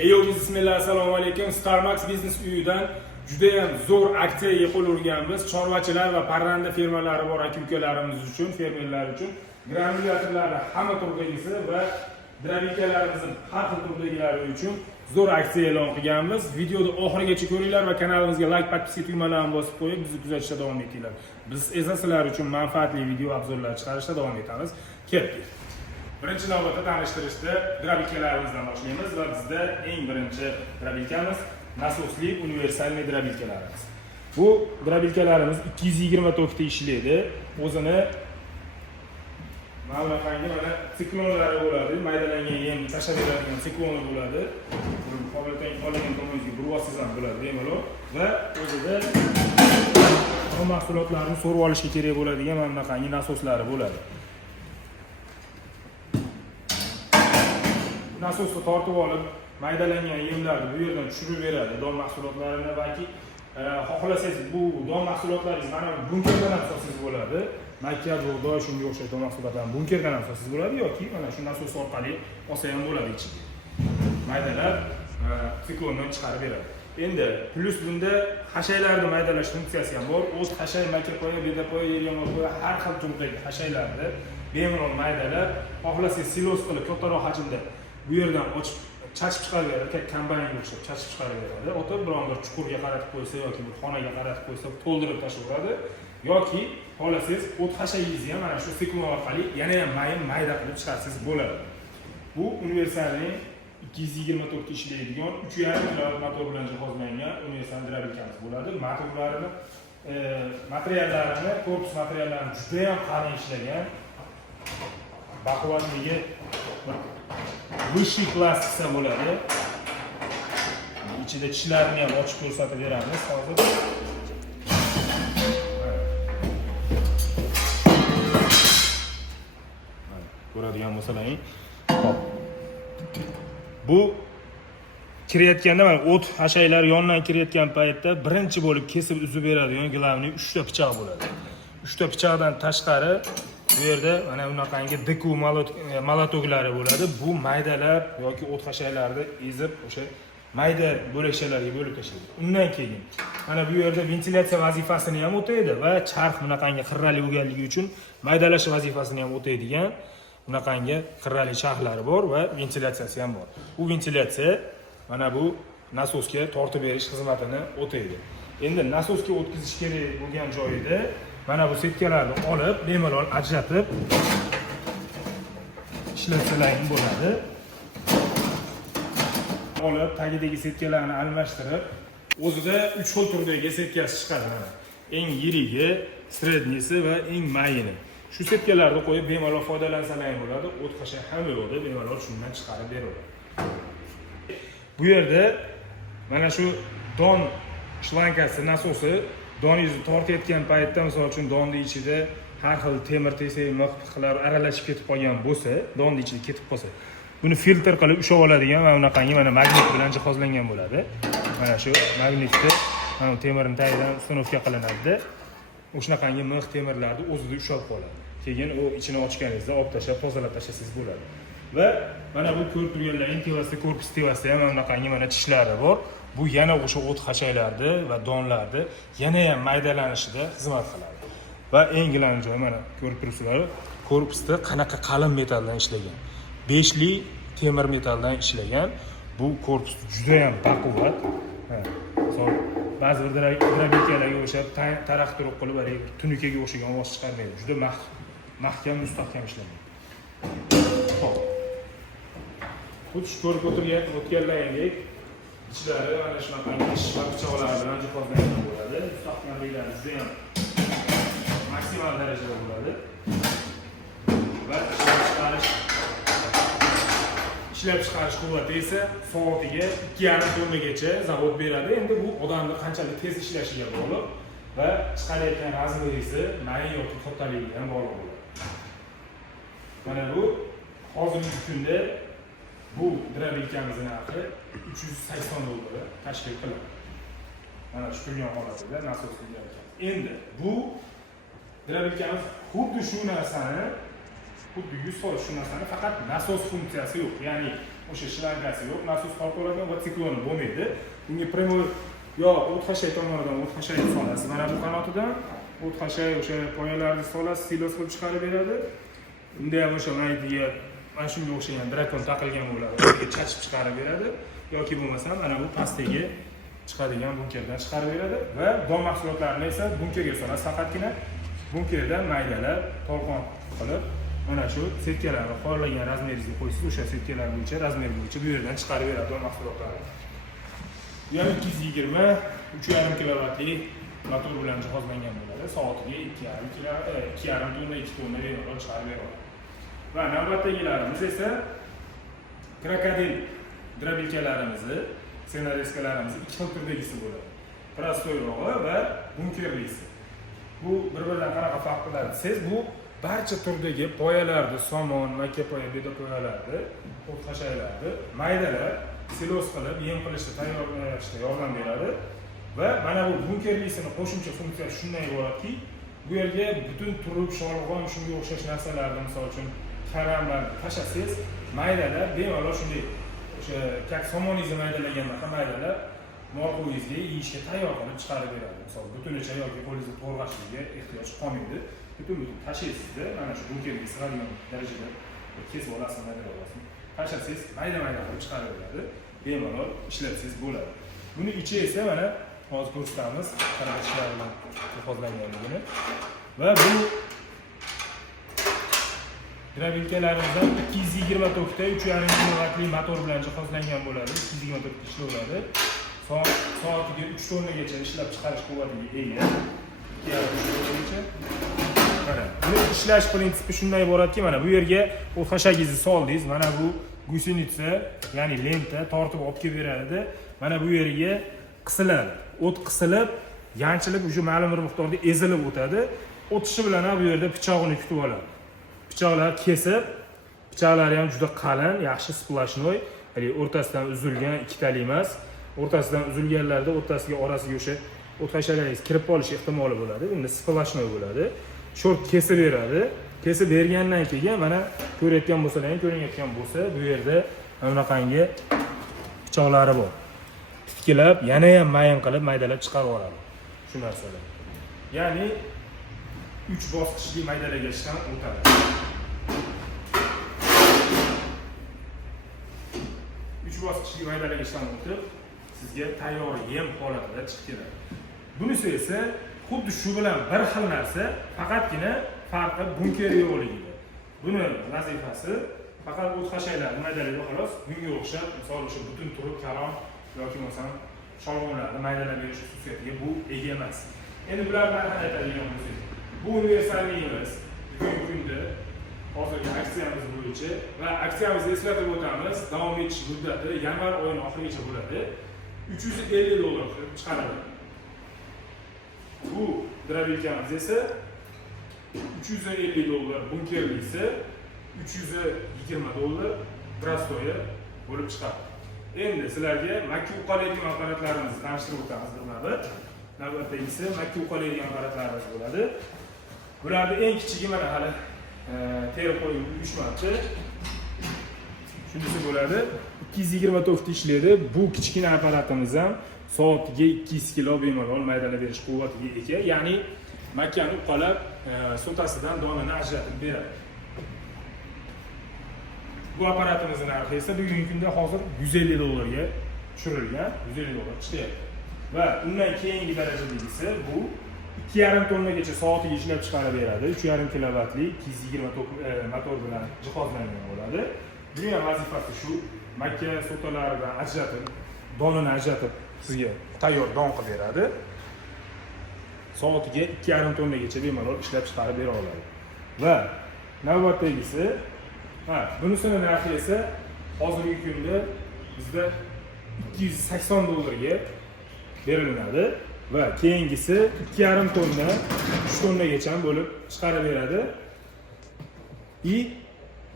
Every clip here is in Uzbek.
Bismillah, assalomu alaykum. Starmax Business uyidan juda ham zo'r aksiyaga qo'l urganmiz. Chorvachilar va parranda fermalari bor aka-ukalarimiz uchun, fermerlar uchun granulyatorlarni hamma turdagisi va drabikalarimizni har xil turdagilari uchun zo'r aksiya e'lon qilganmiz. Videoni oxirigacha ko'ringlar va kanalimizga like, podpiska tugmalarini bosib qo'yib, bizni kuzatishda davom etinglar. Biz esa sizlar uchun manfaatli video obzorlar chiqarishda davom etamiz. Ketdik. Birinchi navbatda tanishtirishda drabikalarimizdan boshlaymiz va bizda eng birinchi drabikamiz nasosli universalniy drabikalarimiz. Bu drabikalarimiz 220 ta ishlaydi. O'zini mana siklonlari bo'ladi, maydalangan yem tashlab beradigan siklonlar bo'ladi. Qolgan tomonga burvasiz ham bo'ladi bemalol va o'zida mahsulotlarni so'rib olishga kerak bo'ladigan mana bunaqangi nasoslari bo'ladi. Nasosni tortib olib, maydalangan yemlarni bu yerdan tushirib beradi, don mahsulotlarini balki xohlasangiz bu don mahsulotlaringiz mana bunkerdan ham olsangiz bo'ladi. Makka, bug'doy, shunga o'xshash don mahsulotlarni bunkerdan ham olsangiz bo'ladi yoki mana shu nasos orqali olsa ham bo'ladi ichiga. Maydalab, siklondan chiqarib beradi. Endi plus bunda hashaylarni maydalash funksiyasi ham bor. O'z hashay, makapoya, bedapoya, yeryomoqpoya har xil turdagi hashaylarni bemalol maydalab, xohlasangiz silos qilib kattaroq hajmda bu yerdan ochib chachib chiqarib beradi, kombaynga o'xshab chachib chiqarib beradi. O'tib biron bir chuqurga qaratib qo'ysa yoki bir xonaga qaratib qo'ysa to'ldirib tashlayveradi. Yoki xohlasangiz o't hashayingizni ham mana shu siklon orqali yana ham mayda qilib chiqarsangiz bo'ladi. Bu universalniy 224 ta ishlaydigan 3.5 kW motor bilan jihozlangan universal drabikamiz bo'ladi. Materiallarini, korpus materiallarini juda ham qalin ishlagan. Baquvvatligi vысший klass desa bo'ladi. Ichida tishlarini ham ochib ko'rsatib beramiz hozir. Ko'radigan bo'lsalaring. Hop. Bu kirayotganda mana o't hashaylar yondan kirayotgan paytda birinchi bo'lib kesib uzib beradigan glavniy 3 ta pichoq bo'ladi. 3 ta pichoqdan tashqari bu yerda mana bunaqangi diku molotoklari bo'ladi. Bu maydalab yoki o't hashaylarni ezib o'sha mayda bo'lakchalarga bo'lib tashlaydi. Undan keyin mana bu yerda ventilyatsiya vazifasini ham o'taydi va charx bunaqangi qirrali bo'lganligi uchun maydalash vazifasini ham o'taydigan bunaqangi qirrali charxlari bor va ventilyatsiyasi ham bor. Bu ventilyatsiya mana bu nasosga tortib berish xizmatini o'taydi. Endi nasosga o'tkazish kerak bo'lgan joyida mana bu setkalarni olib, bemalol ajratib ishlatsalar bo'ladi. Olib, tagidagi setkalarni almashtirib, o'zida 3 xil turdagi setkasi chiqadi mana. Eng yirigi, srednisi va eng mayini. Shu setkalarni qo'yib bemalol foydalansalar bo'ladi. O't hashay hamma yo'lda bemalol shundan chiqarib beradi. Bu yerda mana shu don shlankasi, nasosi doningizni tortayotgan paytda, misol uchun donni ichida har xil temir tesak mixlar aralashib ketib qolgan bo'lsa, donni ichida ketib qolsa, buni filtr qilib ushlab oladigan mana bunaqangi mana magnit bilan jihozlangan bo'ladi. Mana shu magnitni mana temirning tagidan ustanovka qilinadi. O'shanaqangi mix temirlarni o'zida ushlab qoladi. Keyin u ichini ochganingizda olib tashlab, tozalab tashlasangiz bo'ladi. Va mana bu ko'rib turganlaring tevasida, korpus tevasida ham mana bunaqangi mana tishlari bor. Bu yana o'sha o't hashaylarni va donlarni yana ham maydalanishida xizmat qiladi. Va eng gilam joy mana ko'rib turibsizlar, korpusda qanaqa qalin metaldan ishlangan. 5 li temir metaldan ishlangan. Bu korpus juda ham baquvvat. Ba'zi bir drabikalarga o'xshab taraqtir qilib tunukaga o'xshagan ovoz chiqarmaydi. Juda mahkam, mustahkam ishlangan. Xo'p. Xuddi shu ko'rib o'tganlaringdek ichlari mana shunaqangi ish va pichoqlar bilan jihozlangan bo'ladi. Mustahkamliklari juda ham maksimal darajada bo'ladi. Va ishlab chiqarish quvvati esa soatiga 2,5 tonnagacha zavod beradi. Endi bu odamning qanchalik tez ishlashiga bog'liq va chiqarayotgan razmeri mayin yoki kattaligiga ham bog'liq bo'ladi. Mana bu hozirgi kunda bu drabikamizning narxi $380 tashkil qiladi. Mana shu turgan holatida nasosli drabika. Endi bu drabikamiz xuddi shu narsani, xuddi 100% shu narsani, faqat nasos funksiyasi yo'q. Ya'ni o'sha shlankasi yo'q, nasos tortoladigan va sikloni bo'lmaydi. Bunga primoy yo o't hashay tomonidan o't hashay solasiz. Mana bu qanotidan o't hashay o'sha poyalarni solasiz, silos qilib chiqarib beradi. Unda ham o'sha maydiga mana shunga o'xshagan drakon taqilgan bo'ladi. Unga chachib chiqarib beradi yoki bo'lmasa mana bu pastdagi chiqadigan bunkerdan chiqarib beradi va don mahsulotlarini esa bunkerga solasiz. Faqatgina bunkerdan maydalab, to'lqon qilib mana shu setkalarni xohlagan razmeringizga qo'ysiz, o'sha setkalar bo'yicha, razmer bo'yicha bu yerdan chiqarib beradi don mahsulotlarni. Bu ham 220 3.5 kilovatli motor bilan jihozlangan bo'ladi. Soatiga 2.5 tonna, 2 tonna bemalol chiqarib beradi. Va navbatdagilarimiz esa krokodil drabilkalarimizni, ssenariyskalarimiz ikki xil turdagisi bo'ladi. Prostoyrog'i va bunkerlisi. Bu bir-biridan qanaqa farq qiladi desangiz, bu barcha turdagi poyalarni, somon, makka poya, beda poyalarni, o't hashaylarni maydalab, silos qilib, yem qilishda tayyorlashda yordam beradi. Va mana bu bunkerlisini qo'shimcha funksiyasi shundan iboratki, bu yerga butun turib, sholg'om, shunga o'xshash narsalarni, misol uchun karamlarni tashlasangiz, maydalab, bemalol shunday o'sha kak somoningizni maydalaganda maydalab morqog'ingizga yeyishga tayyor qilib chiqarib beradi. Misol butunicha yoki qo'lingizga to'g'rashingizga ehtiyoj qolmaydi. Butun tashlaysizda, mana shu bunkerga sig'adigan darajada kesib olasiz, maydalab olasiz. Tashlasangiz, mayda-mayda qilib chiqarib beradi. Bemalol ishlatsangiz bo'ladi. Buni ichi esa mana hozir ko'rsatamiz, qanaqa ishlar bilan jihozlanganligini. Va bu drabilkalarimizdan 220 tokda 3.5 kilovatli motor bilan jihozlangan bo'ladi. 220 tokda ishlaydi. Soatiga 3 tonnagacha ishlab chiqarish quvvatiga ega. 2.5 tonnacha. Mana bu ishlash prinsipi shundan iboratki, mana bu yerga o't hashagingizni soldingiz, mana bu gusenitsa, ya'ni lenta tortib olib kelib beradi. Mana bu yerga qisiladi. O't qisilib, yanchilib, o'sha ma'lum bir miqdorda ezilib o'tadi. O'tishi bilan bu yerda pichog'ini kutib oladi. Pichoqlar kesib, pichoqlari ham juda qalin, yaxshi splashnoy, ya'ni o'rtasidan uzilgan, ikkitali emas. O'rtasidan uzilganlarda o'rtasiga orasiga o'sha o't hashalaringiz kirib qolish ehtimoli bo'ladi. Bunda splashnoy bo'ladi. Short kesib beradi. Kesib bergandan keyin mana ko'rayotgan bo'lsalar, ko'rinayotgan bo'lsa, bu yerda mana bunaqangi pichoqlari bor. Titkilab, yana ham mayin qilib maydalab chiqarib yuboradi. Shu narsalar. Ya'ni 3 bosqichli maydalagachdan o'tadi. 3 bosqichli maydalagachdan o'tib, sizga tayyor yem holatida chiqib keladi. Bunisi esa xuddi shu bilan bir xil narsa, faqatgina farqi bunker yo'qligida. Buni vazifasi faqat o't hashaylarni maydalaydi xolos. Bunga o'xshab, misol uchun butun turib karom yoki masalan sholg'omlarni maydalab berish xususiyatiga bu ega emas. Endi bularni aytadigan bo'lsak, bu universalli emas. Bugungi kunda hozirgi aksiyamiz bo'yicha va aksiyamizni eslatib o'tamiz. Davom etish muddati yanvar oyining oxirigacha bo'ladi. $350 qilib chiqaradi. Bu drabilkamiz esa $350, bunkerlisi $320 prostoyi bo'lib chiqadi. Endi sizlarga makka uqalaydigan apparatlarimizni tanishtirib o'tamiz bir. Navbatdagisi makka uqalaydigan apparatlarimiz bo'ladi. Bularning eng kichigi mana hali terib qo'yib uyushmabdi. Shunisi bo'ladi. 220 tokda ishlaydi. Bu kichkina apparatimiz ham soatiga 200 kilo bemalol maydalab berish quvvatiga ega. Ya'ni makkani uqalab, sotasidan donini ajratib beradi. Bu apparatimizning narxi esa bugungi kunda hozir $150 ga tushirilgan, $150 chiqyapti. Va undan keyingi darajadagisi bu 2.5 tonnagacha soatiga ishlab chiqarib beradi. 3.5 kilovatli 220 tok motor bilan jihozlangan bo'ladi. Buning ham vazifasi shu, makka sotalaridan ajratib, donini ajratib sizga tayyor don qilib beradi. Soatiga 2.5 tonnagacha bemalol ishlab chiqarib bera oladi. Va navbatdagisi, bunisini narxi esa hozirgi kunda bizda $280 ga beriladi va keyingisi 2.5 tonna, 3 tonnagacha bo'lib chiqarib beradi.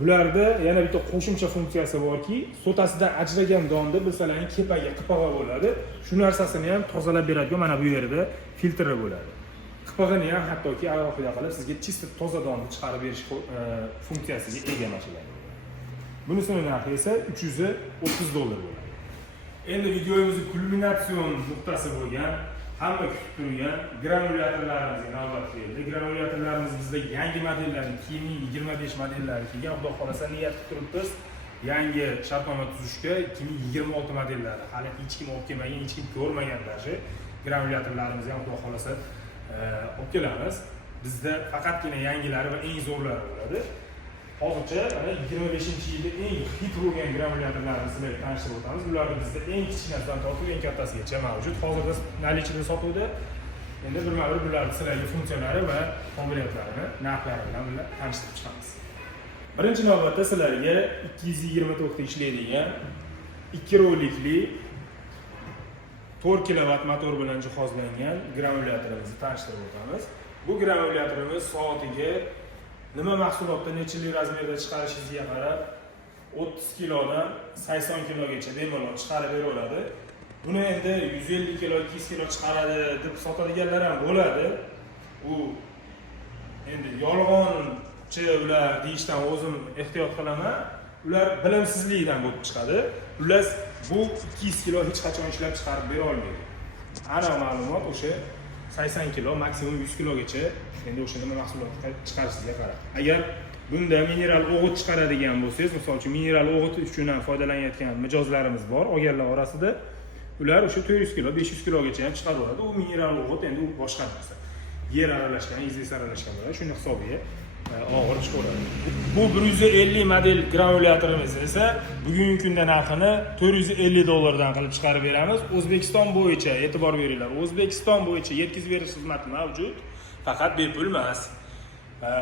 Bularda yana bitta qo'shimcha funksiyasi borki, sotasidan ajragan donni bilsalarning kepaga qipag'i bo'ladi. Shu narsasini ham tozalab beradigan mana bu yerda filtri bo'ladi. Qipag'ini ham hattoki alohida qilib sizga chista toza donni chiqarib berish funksiyasiga ega mashina. Bunisining narxi esa $330 bo'ladi. Endi videomizning kulminatsion nuqtasi bo'lgan, hamma kutib turgan granulyatorlarimizga navbat keldi. Granulyatorlarimiz bizda yangi modellarning 2025 modellari kelgan. Xudo xolasa niyat qilib turibmiz. Yangi shartnoma tuzishga 2026 modellari hali hech kim olib kelmagan, hech kim ko'rmagan даже granulyatorlarimizni ham xudo xolasa olib kelamiz. Bizda faqatgina yangilari va eng zo'rlari bo'ladi. Hozircha mana 25-yilda eng hit bo'lgan granulyatorlarni sizlarga tanishtirib o'tamiz. Ularni bizda eng kichkinasidan tortib eng kattasigacha mavjud. Hozirda nalichida sotuvda. Endi birma-bir bularning sizlarga funksiyalari va qobiliyatlarini, narxlari bilan tanishtirib chiqamiz. Birinchi navbatda sizlarga 220 ta ishlaydigan 2 rolikli 4 kW motor bilan jihozlangan granulyatorimizni tanishtirib o'tamiz. Bu granulyatorimiz soatiga nima mahsulotda necha razmerda chiqarishingizga qarab 30 kilodan 80 kilogacha bemalol chiqarib beraveradi. Buni endi 150 kilo, 200 kilo chiqaradi deb sotadiganlar ham bo'ladi. U endi yolg'onchi ular deyishdan o'zim ehtiyot qilaman. Ular bilimsizlikdan bo'lib chiqadi. Ular bu 200 kilo hech qachon ishlab chiqarib bera olmaydi. Ana ma'lumot o'sha 80 kilo, maksimum 100 kilogacha endi o'sha nima mahsulot chiqarishingizga qarab. Agar bunda mineral o'g'it chiqaradigan bo'lsangiz, misol uchun mineral o'g'it uchun ham foydalanayotgan mijozlarimiz bor, olganlar orasida. Ular o'sha 400 kilo, 500 kilogacha ham chiqaraveradi. U mineral o'g'it endi u boshqa narsa. Yer aralashgan, izis aralashgan bo'ladi. Shuni hisobiga og'ir chiqaveradi. Bu 150 model granulyatorimiz esa bugungi kunda narxini $450 dan qilib chiqarib beramiz. O'zbekiston bo'yicha e'tibor beringlar. O'zbekiston bo'yicha yetkazib berish xizmati mavjud. Faqat bepul emas.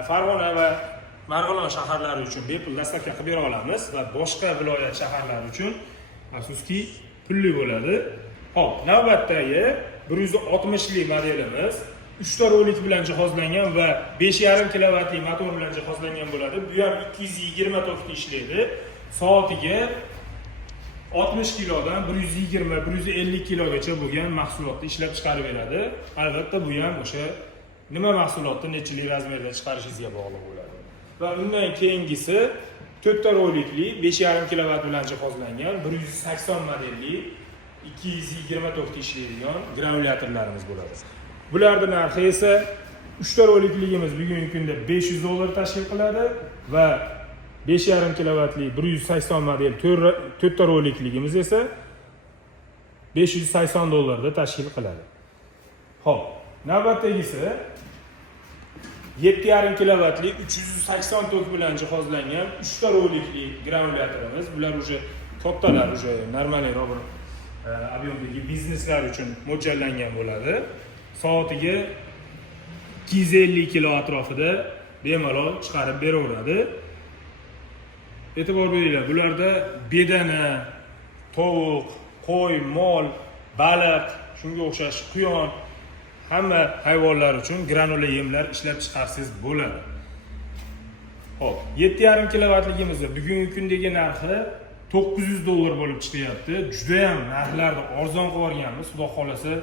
Farg'ona va Marg'ilon shaharlari uchun bepul dostavka qilib bera olamiz va boshqa viloyat shaharlari uchun afsuski pulli bo'ladi. Xo'p, navbatdagi 160 lik modelimiz 3 ta rolik bilan jihozlangan va 5,5 kilovatli motor bilan jihozlangan bo'ladi. Bu ham 220 tokda ishlaydi. Soatiga 60 kilodan 120-150 kilogacha bo'lgan mahsulotni ishlab chiqarib beradi. Albatta bu ham o'sha nima mahsulotni nechalik razmerda chiqarishingizga bog'liq bo'ladi. Va undan keyingisi 4 ta rolikli 5,5 kilovat bilan jihozlangan 180 modelli 220 tokda ishlaydigan granulyatorlarimiz bo'ladi. Bularning narxi esa 3 ta rolikligimiz bugungi kunda $500 tashkil qiladi va 5,5 kilovatli 180 model 4 ta rolikligimiz esa $580 da tashkil qiladi. Xo'p, navbatdagisi 7,5 kilovatli 380 tok bilan jihozlangan 3 ta rolikli granulyatorimiz. Bular o'sha kattalar, o'sha normalroq bir ob'yemdagi bizneslar uchun mo'ljallangan bo'ladi. Soatiga 250 kilo atrofida bemalol chiqarib beraveradi. E'tibor beringlar, bularda bedana, tovuq, qo'y, mol, baliq, shunga o'xshash quyon, hamma hayvonlar uchun granula yemlar ishlab chiqarsangiz bo'ladi. Xo'p, 7,5 kilovatligimizda bugungi kundagi narxi $900 bo'lib chiqyapti. Juda ham narxlarni arzon qilib olganmiz. Xudo xolasa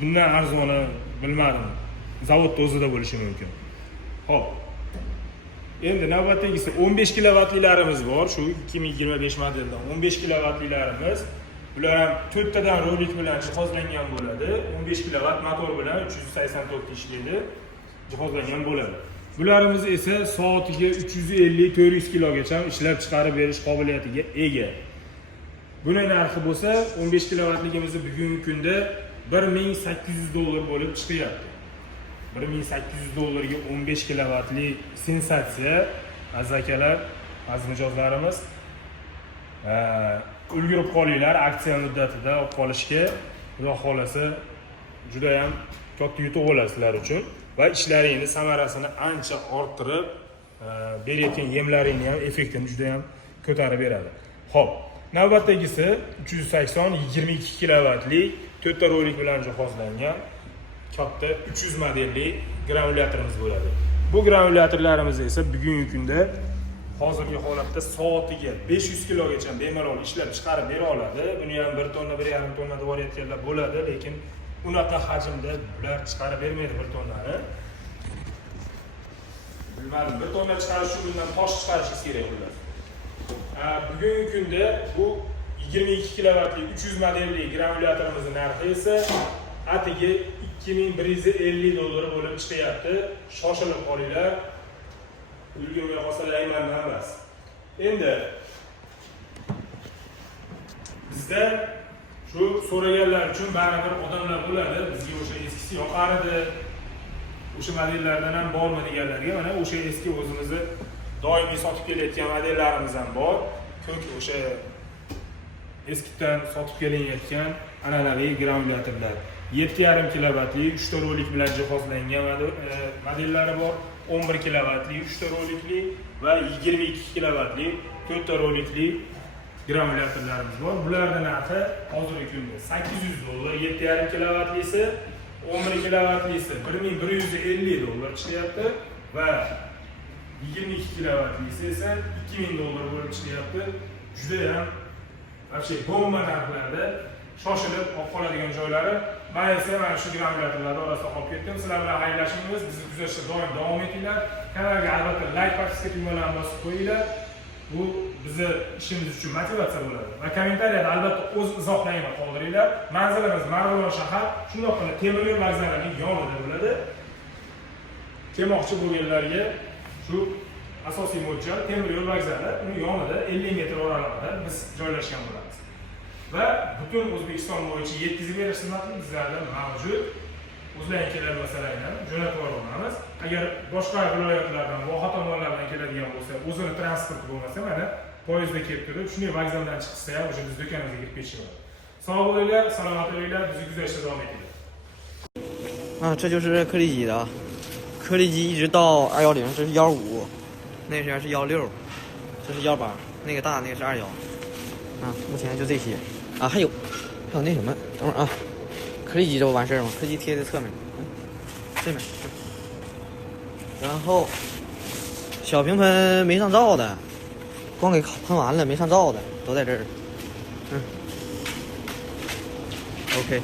bundan arzoni bilmadim. Zavodda o'zida bo'lishi mumkin. Xo'p. Endi navbatdagisi 15 kilovatlilarimiz bor. Shu 2025 modeldan 15 kilovatlilarimiz. Bular ham 4 tadan rolik bilan jihozlangan bo'ladi. 15 kilovat motor bilan 380 tokda ishlaydi. Jihozlangan bo'ladi. Bularimiz esa soatiga 350-400 kilogacha ishlab chiqarib berish qobiliyatiga ega. Buning narxi bo'lsa 15 kilovatligimizni bugungi kunda $1,800 bo'lib chiqyapti. $1,800 ga 15 kilovatli sensatsiya. Aziz akalar, aziz mijozlarimiz, ulgurib qolinglar, aksiya muddatida olib qolishga. Xudo xolasa juda ham katta yutuq bo'ladi sizlar uchun va ishlaringizni samarasini ancha orttirib, berayotgan yemlaringni ham effektini juda ham ko'tarib beradi. Xo'p, navbatdagisi 380-22 kilovatli 4 ta rolik bilan jihozlangan katta 300 modelli granulyatorimiz bo'ladi. Bu granulyatorlarimiz esa bugungi kunda hozirgi holatda soatiga 500 kilogacha bemalol ishlab chiqarib bera oladi. Buni ham 1 tonna, 1,5 tonnada borayotganlar bo'ladi, lekin unaqa hajmda bular chiqarib bermaydi 1 tonnani. bilmadim, bir tonna chiqarish uchun bundan tosh chiqarishingiz kerak xullas. Bugungi kunda bu 22 kilovatli 300 modelli granulyatorimizni narxi esa atigi $2150 bo'lib chiqyapti. Shoshilib qolinglar. Ulgurmay qolsalar aymandan emas. Endi bizda shu so'raganlar uchun baribir odamlar bo'ladi. Bizga o'sha eskisi yoqar edi. O'sha modellardan ham bormi deganlarga mana o'sha eski o'zimizni doimiy sotib kelayotgan modellarimiz ham bor. Ko'k o'sha eskidan sotib kelayotgan an'anaviy granulyatorlar. 7,5 kilovatli 3 ta rolik bilan jihozlangan modellari bor. 11 kilovatli 3 ta rolikli va 22 kilovatli 4 ta rolikli granulyatorlarimiz bor. Bularning narxi hozirgi kunda $800, 7,5 kilovatlisi, 11 kilovatlisi $1150 chiqyapti va 22 kilovatlisi esa $2000 bo'lib chiqyapti. Juda ham вообще bomba narxlarda shoshilib olib qoladigan joylari. Men esa mana shu granulyatorlar orasida qolib ketdim. Sizlar bilan xayrlashamiz. Bizni kuzatishda doim davom etinglar. Kanalga albatta like podpiska tugmalarini bosib qo'yinglar. Bu bizni ishimiz uchun motivatsiya bo'ladi. Va kommentariyada albatta o'z izohlaringizni qoldiringlar. Manzilimiz Marg'ilon shahar, shundoqqina temir yo'l vokzalining yonida bo'ladi. Kelmoqchi bo'lganlarga shu asosiy mo'ljal temir yo'l vokzali, uning yonida 50 metr oralig'ida biz joylashgan bo'lamiz. Va butun O'zbekiston bo'yicha yetkazib berish xizmati bizlarda mavjud. O'zlaring keladiganlarni jo'natib yuboramiz. Agar boshqa viloyatlardan, voha tomonlardan keladigan bo'lsa, o'zini transporti bo'lmasa, mana poyezdda kelib turib, shunday vokzaldan chiqsa ham o'sha biz do'konimizga kirib ketishadi. Sog' bo'linglar, salomat bo'linglar, bizni kuzatishda davom etinglar.这就是颗粒机的啊，颗粒机一直到210，这是15，那边是16，这是18，那个大那个是21。目前就这些啊，还有那什么，等会儿啊，颗粒机这不完事儿吗？颗粒机贴在侧面，这面。然后小平喷没上罩的，光给喷完了没上罩的，都在这儿。OK。